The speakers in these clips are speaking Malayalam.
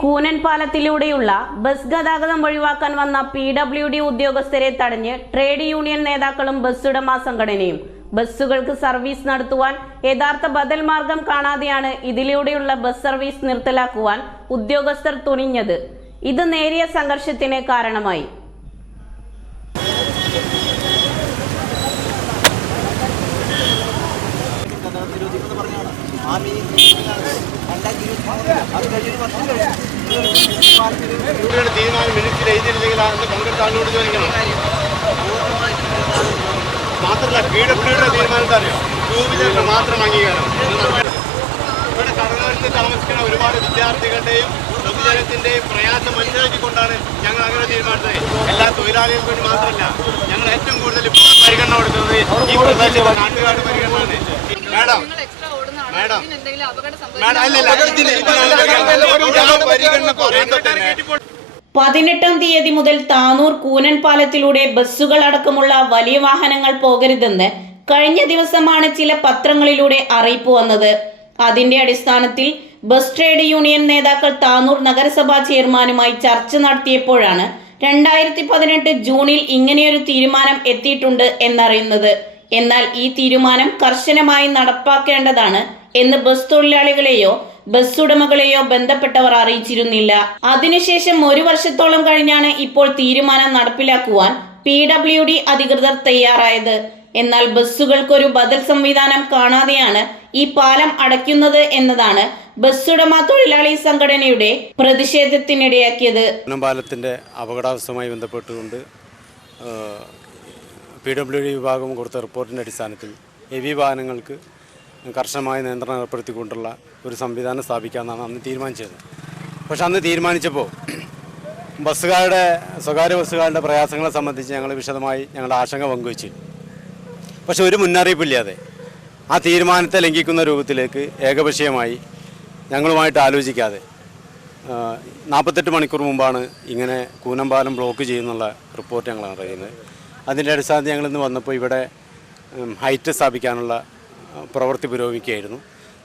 കൂനൻ പാലത്തിലൂടെയുള്ള ബസ് ഗതാഗതം ഒഴിവാക്കാൻ വന്ന പി ഡബ്ല്യു ഡി ഉദ്യോഗസ്ഥരെ തടഞ്ഞ് ട്രേഡ് യൂണിയൻ നേതാക്കളും ബസ്സുടമ സംഘടനയും. ബസ്സുകൾക്ക് സർവീസ് നടത്തുവാൻ യഥാർത്ഥ ബദൽ മാർഗം കാണാതെയാണ് ഇതിലൂടെയുള്ള ബസ് സർവീസ് നിർത്തലാക്കുവാൻ ഉദ്യോഗസ്ഥർ തുനിഞ്ഞത്. ഇത് നേരിയ സംഘർഷത്തിന് കാരണമായി. ഇവരുടെ തീരുമാനം മിനിറ്റിൽ എഴുതിയിരുന്നെങ്കിൽ അതിന്റെ പങ്കെടുത്ത ആളിനോട് ചോദിക്കണം. മാത്രമല്ല പി ഡബ്ല്യുടെ തീരുമാനത്തെ അറിയോ? ടൂ മാത്രം അംഗീകാരം. ഇവിടെ കടലോരത്ത് താമസിക്കുന്ന ഒരുപാട് വിദ്യാർത്ഥികളുടെയും പൊതുജനത്തിന്റെയും പ്രയാസം മനസ്സിലാക്കിക്കൊണ്ടാണ് ഞങ്ങൾ അങ്ങനെ തീരുമാനിച്ചത്. എല്ലാ തൊഴിലാളികൾക്ക് വേണ്ടി മാത്രമല്ല ഞങ്ങൾ ഏറ്റവും കൂടുതൽ പരിഗണന കൊടുക്കുന്നത് ഈ പ്രദേശത്തെ നാട്ടുകാരുടെ പരിഗണനയാണ്. മാഡം പതിനെട്ടാം തീയതി മുതൽ താനൂർ കൂനൻ പാലത്തിലൂടെ ബസ്സുകൾ അടക്കമുള്ള വലിയ വാഹനങ്ങൾ പോകരുതെന്ന് കഴിഞ്ഞ ദിവസമാണ് ചില പത്രങ്ങളിലൂടെ അറിയിപ്പ് വന്നത്. അതിന്റെ അടിസ്ഥാനത്തിൽ ബസ് ട്രേഡ് യൂണിയൻ നേതാക്കൾ താനൂർ നഗരസഭാ ചെയർമാനുമായി ചർച്ച നടത്തിയപ്പോഴാണ് രണ്ടായിരത്തി പതിനെട്ട് ജൂണിൽ ഇങ്ങനെയൊരു തീരുമാനം എത്തിയിട്ടുണ്ട് എന്നറിയുന്നത്. എന്നാൽ ഈ തീരുമാനം കർശനമായി നടപ്പാക്കേണ്ടതാണ് എന്ന് ബസ് തൊഴിലാളികളെയോ ബസ് ഉടമകളെയോ ബന്ധപ്പെട്ടവർ അറിയിച്ചിരുന്നില്ല. അതിനുശേഷം ഒരു വർഷത്തോളം കഴിഞ്ഞാണ് ഇപ്പോൾ തീരുമാനം നടപ്പിലാക്കുവാൻ പി ഡബ്ല്യു ഡി അധികൃതർ തയ്യാറായത്. എന്നാൽ ബസ്സുകൾക്കൊരു ബദൽ സംവിധാനം കാണാതെയാണ് ഈ പാലം അടയ്ക്കുന്നത് എന്നതാണ് ബസ്സുടമ തൊഴിലാളി സംഘടനയുടെ പ്രതിഷേധത്തിനിടയാക്കിയത്. പാലത്തിന്റെ അപകടാവസ്ഥയുമായി ബന്ധപ്പെട്ടുകൊണ്ട് പി ഡബ്ല്യു ഡി വിഭാഗം കൊടുത്ത റിപ്പോർട്ടിന്റെ അടിസ്ഥാനത്തിൽ ഹെവി വാഹനങ്ങൾക്ക് കർശനമായ നിയന്ത്രണം ഏർപ്പെടുത്തിക്കൊണ്ടുള്ള ഒരു സംവിധാനം സ്ഥാപിക്കാമെന്നാണ് അന്ന് തീരുമാനിച്ചത്. പക്ഷെ അന്ന് തീരുമാനിച്ചപ്പോൾ ബസ്സുകാരുടെ സ്വകാര്യ ബസ്സുകാരുടെ പ്രയാസങ്ങളെ സംബന്ധിച്ച് ഞങ്ങൾ വിശദമായി ഞങ്ങളുടെ ആശങ്ക പങ്കുവച്ചു പക്ഷെ ഒരു മുന്നറിയിപ്പില്ലാതെ ആ തീരുമാനത്തെ ലംഘിക്കുന്ന രൂപത്തിലേക്ക് ഏകപക്ഷീയമായി ഞങ്ങളുമായിട്ട് ആലോചിക്കാതെ നാൽപ്പത്തെട്ട് മണിക്കൂർ മുമ്പാണ് ഇങ്ങനെ കൂനമ്പാലം ബ്ലോക്ക് ചെയ്യുന്നുള്ള റിപ്പോർട്ട് ഞങ്ങൾ അറിയുന്നത്. അതിന്റെ അടിസ്ഥാനത്തിൽ ഞങ്ങളിന്ന് വന്നപ്പോൾ ഇവിടെ ഹൈറ്റ് സ്ഥാപിക്കാനുള്ള പ്രവൃത്തി പുരോഗമിക്കുകയായിരുന്നു.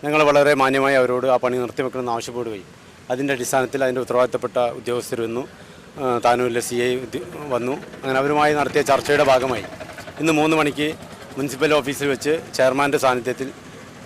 ഞങ്ങൾ വളരെ മാന്യമായി അവരോട് ആ പണി നിർത്തിവെക്കണമെന്ന് ആവശ്യപ്പെടുകയും അതിന്റെ അടിസ്ഥാനത്തിൽ അതിന്റെ ഉത്തരവാദിത്തപ്പെട്ട ഉദ്യോഗസ്ഥർ വന്നു. താനൂരിലെ സി ഐ വന്നു. അങ്ങനെ അവരുമായി നടത്തിയ ചർച്ചയുടെ ഭാഗമായി ഇന്ന് മൂന്ന് മണിക്ക് മുനിസിപ്പൽ ഓഫീസിൽ വെച്ച് ചെയർമാന്റെ സാന്നിധ്യത്തിൽ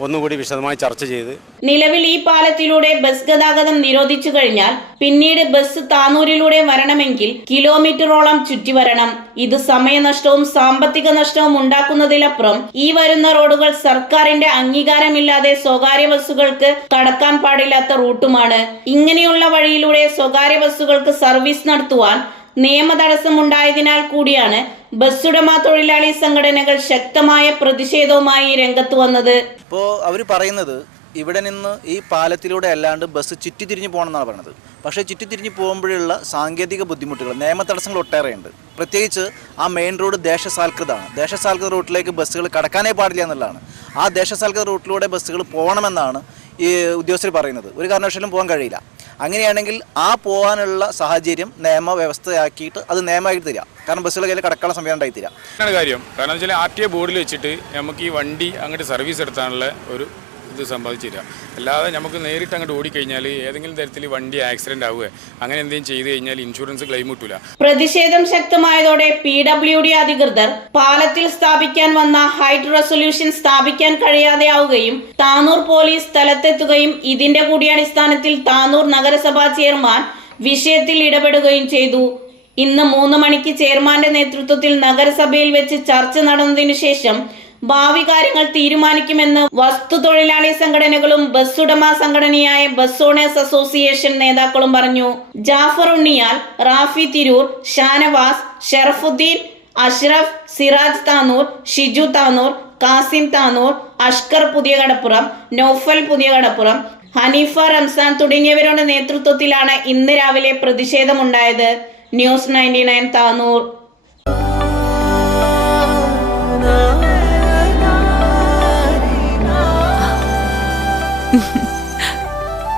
ഒന്നുകൂടി വിശദമായി ചർച്ച ചെയ്ത് നിലവിൽ ഈ പാലത്തിലൂടെ ബസ് ഗതാഗതം നിരോധിച്ചു കഴിഞ്ഞാൽ പിന്നീട് ബസ് താനൂരിലൂടെ വരണമെങ്കിൽ കിലോമീറ്ററോളം ചുറ്റി വരണം. ഇത് സമയനഷ്ടവും സാമ്പത്തിക നഷ്ടവും ഉണ്ടാക്കുന്നതിലപ്പുറം ഈ വരുന്ന റോഡുകൾ സർക്കാരിന്റെ അംഗീകാരമില്ലാതെ സ്വകാര്യ ബസ്സുകൾക്ക് കടക്കാൻ പാടില്ലാത്ത റൂട്ടുമാണ്. ഇങ്ങനെയുള്ള വഴിയിലൂടെ സ്വകാര്യ ബസ്സുകൾക്ക് സർവീസ് നടത്തുവാൻ നിയമ തടസ്സമുണ്ടായതിനാൽ കൂടിയാണ് ബസ്സുടമ തൊഴിലാളി സംഘടനകൾ ശക്തമായ പ്രതിഷേധവുമായി രംഗത്ത് വന്നത്. ഇപ്പോൾ അവർ പറയുന്നത് ഇവിടെ നിന്ന് ഈ പാലത്തിലൂടെ അല്ലാണ്ട് ബസ് ചുറ്റിത്തിരിഞ്ഞ് പോകണമെന്നാണ് പറയുന്നത് പക്ഷേ ചുറ്റിത്തിരിഞ്ഞ് പോകുമ്പോഴുള്ള സാങ്കേതിക ബുദ്ധിമുട്ടുകൾ നിയമ തടസ്സങ്ങൾ ഒട്ടേറെയുണ്ട്. പ്രത്യേകിച്ച് ആ മെയിൻ റോഡ് ദേശസാൽകൃതമാണ്. ദേശസാൽകൃത റൂട്ടിലേക്ക് ബസ്സുകൾ കടക്കാനേ പാടില്ല എന്നുള്ളതാണ്. ആ ദേശസാൽകൃത റൂട്ടിലൂടെ ബസ്സുകൾ പോകണമെന്നാണ് ഈ ഉദ്യോഗസ്ഥർ പറയുന്നത്. ഒരു കാരണവശാലും പോകാൻ കഴിയില്ല. അങ്ങനെയാണെങ്കിൽ ആ പോകാനുള്ള സാഹചര്യം നിയമവ്യവസ്ഥയാക്കിയിട്ട് അത് നിയമമായിട്ട് തരിക. കാരണം ബസ്സുകൾ കയ്യിൽ കടക്കാനുള്ള സംവിധാനം ഉണ്ടായി തരിക കാര്യം. കാരണം വെച്ചാൽ ആർ ടി ബോർഡിൽ വെച്ചിട്ട് നമുക്ക് ഈ വണ്ടി അങ്ങോട്ട് സർവീസ് എടുത്താനുള്ള ഒരു ഇത് സമ്പാദിച്ചില്ല അല്ലാതെ നമുക്ക് നേരിട്ട് അങ്ങോട്ട് ഓടിക്കഴിഞ്ഞാൽ ഏതെങ്കിലും തരത്തിൽ വണ്ടി ആക്സിഡന്റ് ആവുക അങ്ങനെ എന്തെങ്കിലും ചെയ്തു കഴിഞ്ഞാൽ ഇൻഷുറൻസ് ക്ലെയിം കിട്ടൂല. പ്രതിഷേധം ശക്തമായതോടെ പി ഡബ്ല്യു ഡി അധികൃതർ പാലത്തിൽ സ്ഥാപിക്കാൻ വന്ന ഹൈറ്റ് റെസൊല്യൂഷൻ സ്ഥാപിക്കാൻ കഴിയാതെ ആവുകയും താനൂർ പോലീസ് സ്ഥലത്തെത്തുകയും ഇതിന്റെ കൂടി അടിസ്ഥാനത്തിൽ താനൂർ നഗരസഭാ ചെയർമാൻ വിഷയത്തിൽ ഇടപെടുകയും ചെയ്തു. ഇന്ന് മൂന്ന് മണിക്ക് ചെയർമാന്റെ നേതൃത്വത്തിൽ നഗരസഭയിൽ വെച്ച് ചർച്ച നടന്നതിനു ശേഷം ഭാവി കാര്യങ്ങൾ തീരുമാനിക്കുമെന്ന് വസ്തു തൊഴിലാളി സംഘടനകളും ബസ് ഉടമ സംഘടനയായ ബസ് ഓണേഴ്സ് അസോസിയേഷൻ നേതാക്കളും പറഞ്ഞു. ജാഫർ ഉണ്ണിയാൽ റാഫി തിരൂർ ഷാനവാസ് ഷെറഫുദ്ദീൻ അഷ്റഫ് സിറാജ് താനൂർ ഷിജു താനൂർ കാസിം താനൂർ അഷ്കർ പുതിയ കടപ്പുറം നോഫൽ പുതിയ കടപ്പുറം ഹനീഫ റംസാൻ തുടങ്ങിയവരുടെ നേതൃത്വത്തിലാണ് ഇന്ന് രാവിലെ പ്രതിഷേധമുണ്ടായത്. News ninety nine Tanur.